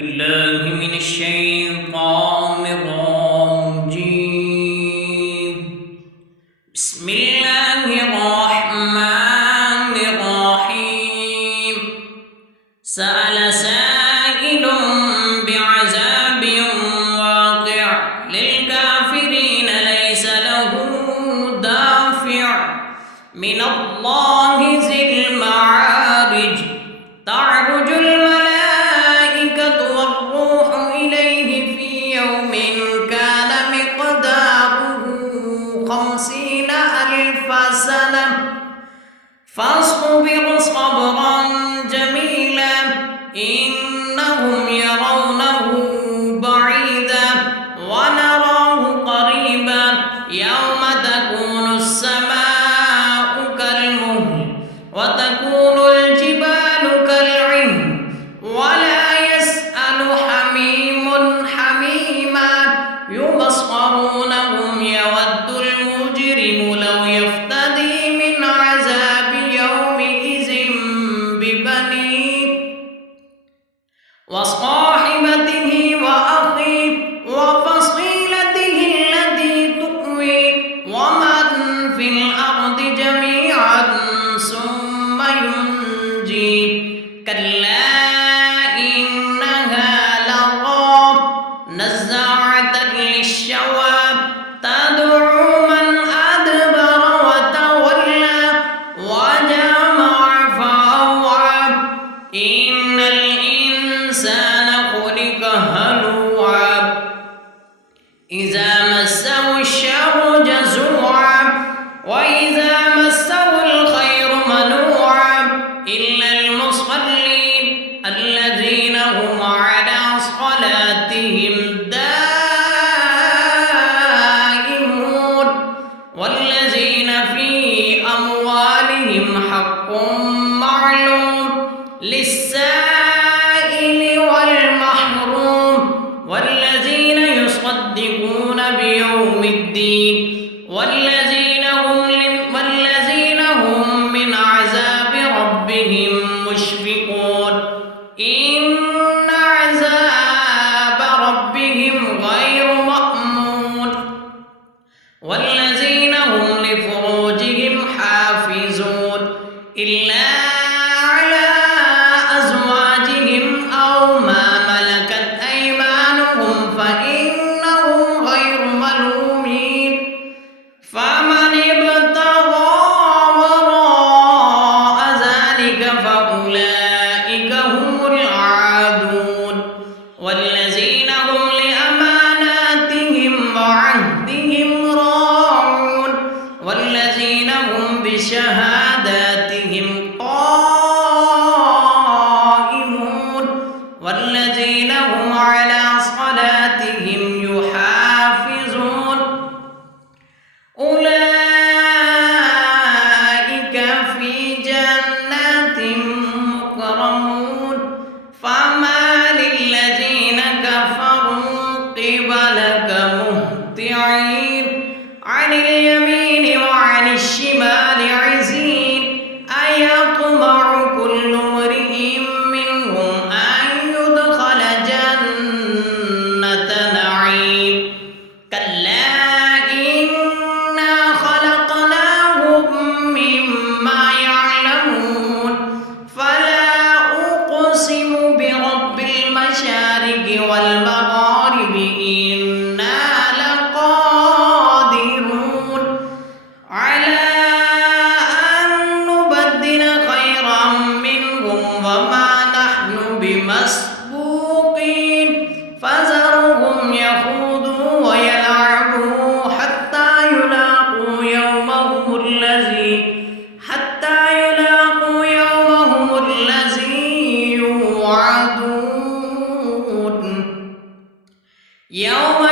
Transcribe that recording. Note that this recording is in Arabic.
بالله من الشيطان الرجيم. بسم الله الرحمن الرحيم. سأل سائل بعذاب واقع للكافرين ليس له دافع من الله ذي المعارج. تعرج الملائكة والروح إليه في يوم كان مقداره 50,000 سنة فاصبر صبرا جميلا إنهم يرونه بعيدا ونراه قريبا يوم تكون السماء كالمهل وتكون الجبال كالعهن ولا يسأل حميم حميما يبصرونهم يود المجرم لو يفتدي من عذاب يومئذ ببنيه وصاحبته وأخيه وفصيلته التي تؤويه ومن في الأرض جميعا ثم ينجيه كلا إنها لظى نزاعة للشوى تدعو من أدبر وتولى وجمع فأوعى إن الإنسان خلق هلوعا إذا مسه الشر جزوعا وإذا مسه الخير منوعا إلا المصلين الذين هم على صلاتهم دائمون والذين في أموالهم حق معلوم للسائل والمحروم والذين يصدقون بيوم الدين والذين هم من عذاب ربهم مشفقون إن عذاب ربهم غير مأمون والذين هم لفروجهم حافظون إلا على أزواجهم أو ما ملكت أيمانهم فإنهم غير ملومين فمن ابتغى وراء ذلك فأولئك هم العادون والذين هم لأماناتهم وعهدهم راعون والذين هم بشهاداتهم قائمون والذين هم على صلاتهم يحافظون أولئك في جنات مكرمون فما للذين كفروا قبلك مهطعين عن اليمين وعن الشمال عزين أيطمع كل امرئ منهم أن يدخل جنة نعيم كلا إنا خلقناهم مما يعلمون فلا أقسم برب المشارق والمغارب إنا لقادرون على أن نبدل خيرا منهم وما نحن بمسبوقين فذرهم يخوضوا ويلعبوا حتى يلاقوا يومهم الذي يوعدون يوم